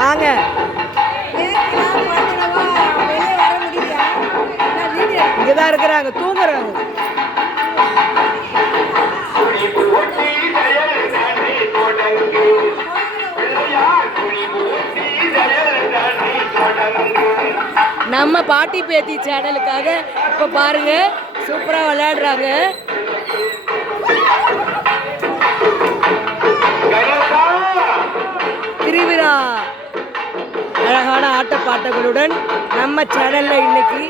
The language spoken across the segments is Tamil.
வாங்க இங்கதான் இருக்கிறாங்க, தூங்குறாங்க. நம்ம பாட்டி பேத்தி சேனலுக்காக இப்ப பாருங்க சூப்பரா விளையாடுறாங்க. திருவிழா அழகான ஆட்டப்பாட்டங்களுடன் நம்ம சேனல்ல இன்னைக்கு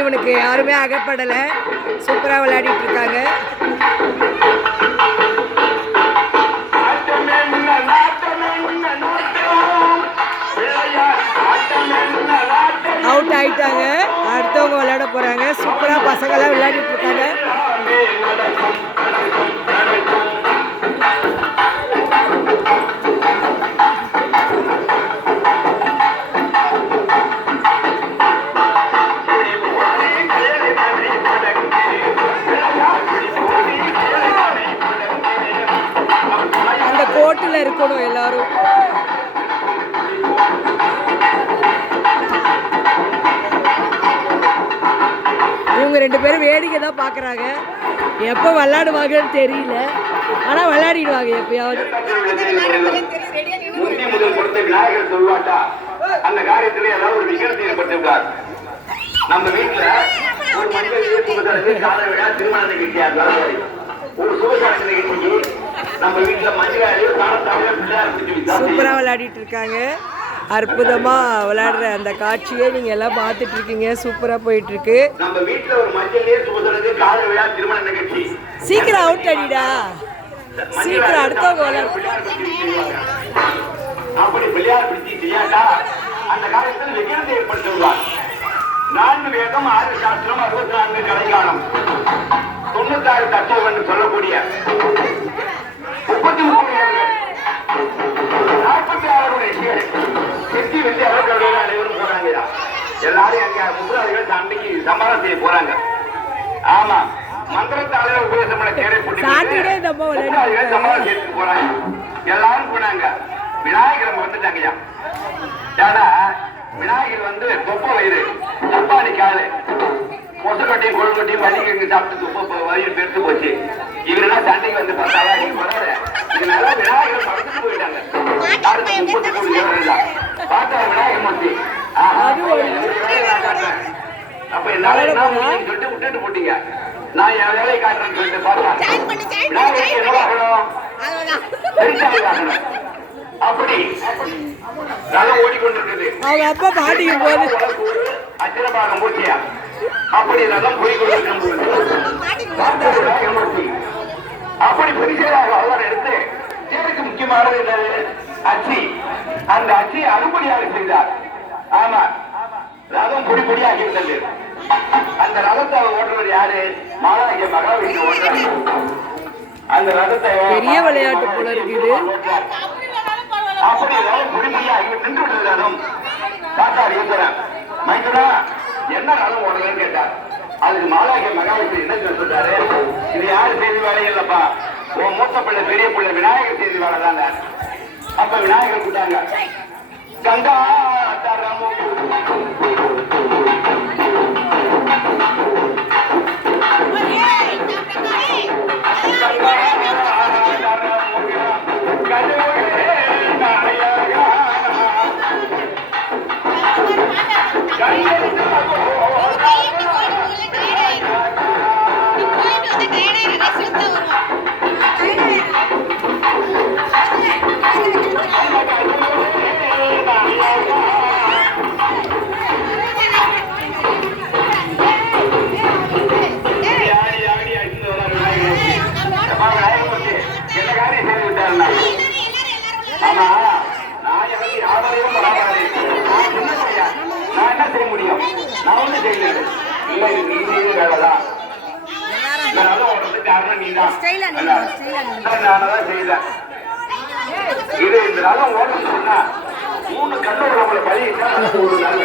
இவனுக்கு யாருமே அகப்படலை, சூப்பராக விளையாடிட்டு இருக்காங்க. அவுட் ஆயிட்டாங்க, அடுத்தவங்க விளையாட போறாங்க. சூப்பராக பசங்களாம் விளையாடிட்டு இருக்காங்க. கோட்டில் இருக்கணும் எல்லாரும். இவங்க ரெண்டு பேரும் வேடிக்கை தான் பார்க்குறாங்க. எப்போ விளையாடுவாங்கன்னு தெரியல, ஆனால் விளையாடிடுவாங்க எப்பயாவது. விநாயகர் சொல்வாட்டா அந்த காரியத்தில் ஏதாவது ஒரு நிகழ்ச்சி ஏற்பட்டிருக்கார். நம்ம வீட்டுல ஒரு மனிதர் கால விழா திருமண நிகழ்ச்சியாக ஒரு சுபகார நிகழ்ச்சிக்கு சூப்பரா விளையாடிட்டு இருக்காங்க. அற்புதமா விளையாடுற அந்த காட்சியை நீங்க எல்லாம் பார்த்துட்டு இருக்கீங்க. சூப்பரா போயிட்டு இருக்கு. நம்ம வீட்ல ஒரு மஞ்சள் சுபசரது கால விழா திருமண நிகழ்ச்சி. சீக்கிரம் அவுட் அடிடா, சீக்கிரம் அடுத்தவங்க விளையாடு. அப்படி விளையாடு பிடிச்சி செய்யாட்டா அந்த காலத்தில் விகிதத்தை ஏற்படுத்துவார். 4 வேதம் 6 சாஸ்திரம் 64 கலைஞானம் 96 தத்துவம் என்று சொல்லக்கூடிய 46 செட்டி வெட்டி அவர்கள் அனைவரும் போறாங்க. எல்லாரும் அங்க முப்பதாதிகள் அன்னைக்கு சமாளம் செய்ய போறாங்க. ஆமா, மந்திரத்தாலே உபதேசம் பண்ண கேரை போட்டு சமாளம் செய்ய போறாங்க. எல்லாரும் போனாங்க. விநாயகர் வந்துட்டாங்கய்யா. ஏன்னா விநாயகர் தொப்பை வயிறு, சப்பானி காலு, மொசக்கட்டையும் கொழுக்கட்டையும் வலிக்கு சாப்பிட்டு துப்ப வயிறு பெருத்து போச்சு. இவரெல்லாம் சண்டைக்கு வந்து பார்த்தாரா இதனால விநாயகர் மறந்துட்டு போயிட்டாங்க. பார்த்தா விநாயகர் மூர்த்தி அப்ப என்னால சொல்லிட்டு விட்டுட்டு போட்டீங்க. நான் என் வேலையை காட்டுறேன்னு சொல்லிட்டு பார்த்தா விநாயகருக்கு என்ன ஆகணும்? அப்படி நல்லா ஓடிக்கொண்டிருக்குது. அவங்க அப்பா பாட்டிக்கும் போது அச்சரபாகம் போட்டியா அப்படி ரதம் போய் கொண்டிருக்கும் அப்படி பரிசையாக அவர் எடுத்து எனக்கு முக்கியமானது என்னது? அச்சி. அந்த அச்சியை அறுபடியாக செய்தார். ஆமா, ரதம் பொடி பொடியாக இருந்தது. அந்த ரதத்தை ஓட்டுறது யாரு? மாலாகிய மகாவிஷ்ணு ஓட்டுறாங்க. அந்த ரதத்தை பெரிய விளையாட்டு போல இருக்குது. அப்படி ரதம் பொடி பொடியாக நின்று விடுறது. ரதம் பார்த்தார் இருக்கிறார். மைக்கடா என்ன ரதம் ஓடுறதுன்னு கேட்டார். அதுக்கு மாலாகிய மகாவிஷ்ணு என்ன சொல்றாரு? இது யாரு செய்தி வேலை இல்லப்பா, உன் மூத்த பிள்ளை பெரிய பிள்ளை விநாயகர் செய்தி வேலை தானே. அப்ப விநாயகர் கூட்டாங்க. கங்கா நான் ஒன்றும் செய்யல. இல்லை நீ செய்த வேலைதான். இந்த ரதம் ஓட்டுறதுக்கு காரணம் நீதான். நானதான் செய்தேன். இது இந்த ரதம் ஓட்டணும்னு சொன்னா 3 கண்ணூர் நம்மளை பழகிட்டா ஒரு நாள்